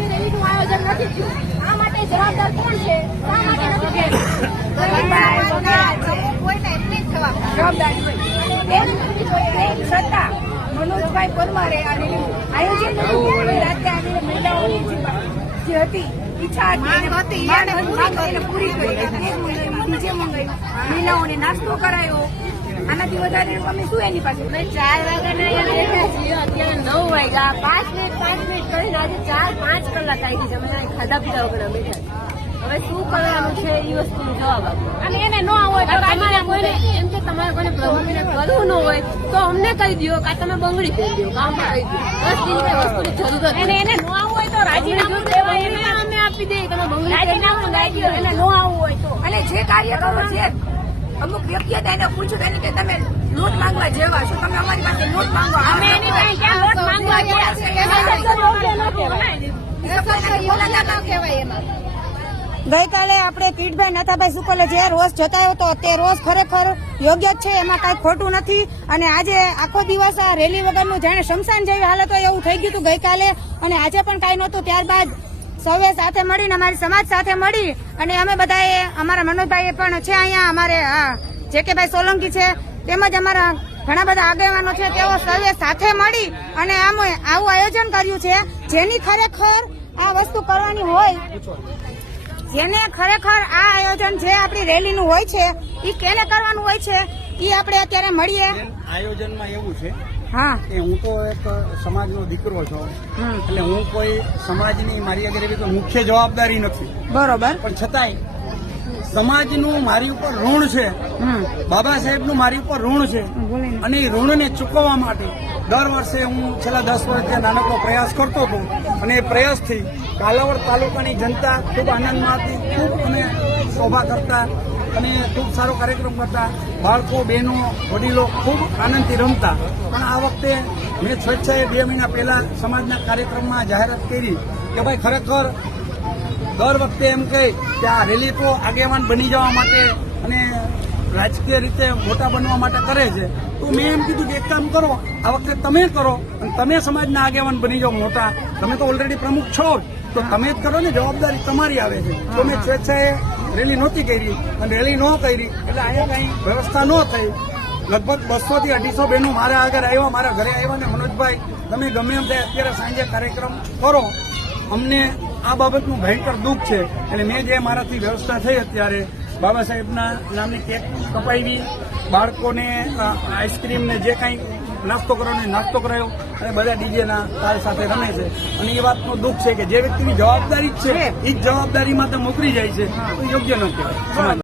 વખતે રેલીનું આયોજન નથી થયું. આ માટે જવાબદાર કોણ છે? શા માટે નથી થયું? કોઈને એટલી જ જવાબદારી હોય. છતાં મનોજભાઈ પરમારે આયોજન રાત્રે આવીને મહિલાઓની જે હતી ઈચ્છા હતી પૂરી કરી. ડીજે મંગાવ્યું, મહિલાઓને નાસ્તો કરાયો. આનાથી વધારે અમે શું એની પાસે? 4 વાગ્યાના બેઠા છીએ, અત્યારે 9 વાગ્યા. 5 મિનિટ કરીને આજે 4-5 કલાક આવી છે. અમે ખાધા પીધા વગર બેઠા. હવે શું કરવાનું છે એ વસ્તુનો જવાબ આપો. અને એને ન હોય તો તમારે કોઈને એમ કે તમારે કોઈને પ્રભુને કરવું ન હોય તો અમને કહી દો કે તમે બંગડી પહેરી દો, કામ કહી દો. બસ બીજી કઈ વસ્તુની જરૂર જ એને ન આવવું હોય તો રાજીનામું દેવાય. એને અમે આપી દઈએ તમે બંગડી રાજીનામું દઈ દો. એને ન આવવું હોય તો. અને જે કાર્ય કરો છે અમુક વ્યક્તિએ એને પૂછ્યું એને કે તમે નોટ માંગવા જેવા છો, તમે અમારી પાસે નોટ માંગો. અમે એની પાસે ક્યાં નોટ માંગવા ગયા છે? ગઈકાલે આપણે કીટભાઈ નથાભાઈ શુક્લે જે રોષ જતાવ્યો હતો તે રોષ ખરેખર યોગ્ય જ છે, એમાં કઈ ખોટું નથી. અને આજે આખો દિવસ આ રેલી વગરનું જાણે શમશાન જેવી હાલત હોય એવું થઈ ગયું હતું ગઈકાલે, અને આજે પણ કઈ નહોતું. ત્યારબાદ સૌએ સાથે મળીને અમારી સમાજ સાથે મળી અને અમે બધાએ અમારા મનોજભાઈ પણ છે અહીંયા, અમારે જે કે ભાઈ સોલંકી છે, તેમજ અમારા ઘણા બધા આગેવાનો છે, તેઓ સૌએ સાથે મળી અને અમે આવું આયોજન કર્યું છે. જેની ખરેખર આ વસ્તુ કરવાની હોય, જેને ખરેખર આ આયોજન જે આપણી રેલીનું હોય છે એ કેને કરવાનું હોય છે એ આપણે અત્યારે મળીએ. આયોજનમાં એવું છે હા કે હું તો એક સમાજનો દીકરો છું, એટલે હું કોઈ સમાજની મારી આગળ એવી કોઈ મુખ્ય જવાબદારી નથી. બરોબર. પણ છતાંય સમાજનું મારી ઉપર ઋણ છે, બાબા સાહેબનું મારી ઉપર ઋણ છે, અને એ ઋણને ચૂકવવા માટે દર વર્ષે હું છેલ્લા 10 વર્ષથી નાનકડો પ્રયાસ કરતો હતો. અને એ પ્રયાસથી કાલાવડ તાલુકાની જનતા ખૂબ આનંદમાં હતી, ખૂબ અમે શોભા કરતા અને ખૂબ સારો કાર્યક્રમ કરતા. બાળકો, બહેનો, વડીલો ખૂબ આનંદથી રમતા. પણ આ વખતે મેં સ્વેચ્છાએ 2 મહિના પહેલા સમાજના કાર્યક્રમમાં જાહેરાત કરી કે ભાઈ ખરેખર દર વખતે એમ કહે કે આ રેલી તો આગેવાન બની જવા માટે અને રાજકીય રીતે મોટા બનવા માટે કરે છે. તો મેં એમ કીધું કે એક કામ કરો, આ વખતે તમે કરો અને તમે સમાજના આગેવાન બની જાઓ મોટા. તમે તો ઓલરેડી પ્રમુખ છો જ, તો તમે જ કરો ને, જવાબદારી તમારી આવે છે. તો મેં સ્વેચ્છાએ રેલી નહોતી કરી અને રેલી ન કરી એટલે અહીંયા કઈ વ્યવસ્થા ન થઈ. લગભગ 200 થી 250 બહેનો મારા આગળ આવ્યા, મારા ઘરે આવ્યા ને મનોજભાઈ તમે ગમે એમ થાય અત્યારે સાંજે કાર્યક્રમ કરો, અમને આ બાબતનું ભયંકર દુઃખ છે. એટલે મેં જે મારાથી વ્યવસ્થા થઈ અત્યારે બાબા સાહેબના નામની કેક કપાવી, બાળકોને આઈસ્ક્રીમ ને જે કાંઈ નાસ્તો કરવાનો નાસ્તો કરાયો અને બધા ડીજેના તાલ સાથે રમે છે. અને એ વાતનું દુઃખ છે કે જે વ્યક્તિની જવાબદારી જ છે એ જ જવાબદારીમાં તો મોકલી જાય છે, તો યોગ્ય ન કહેવાય.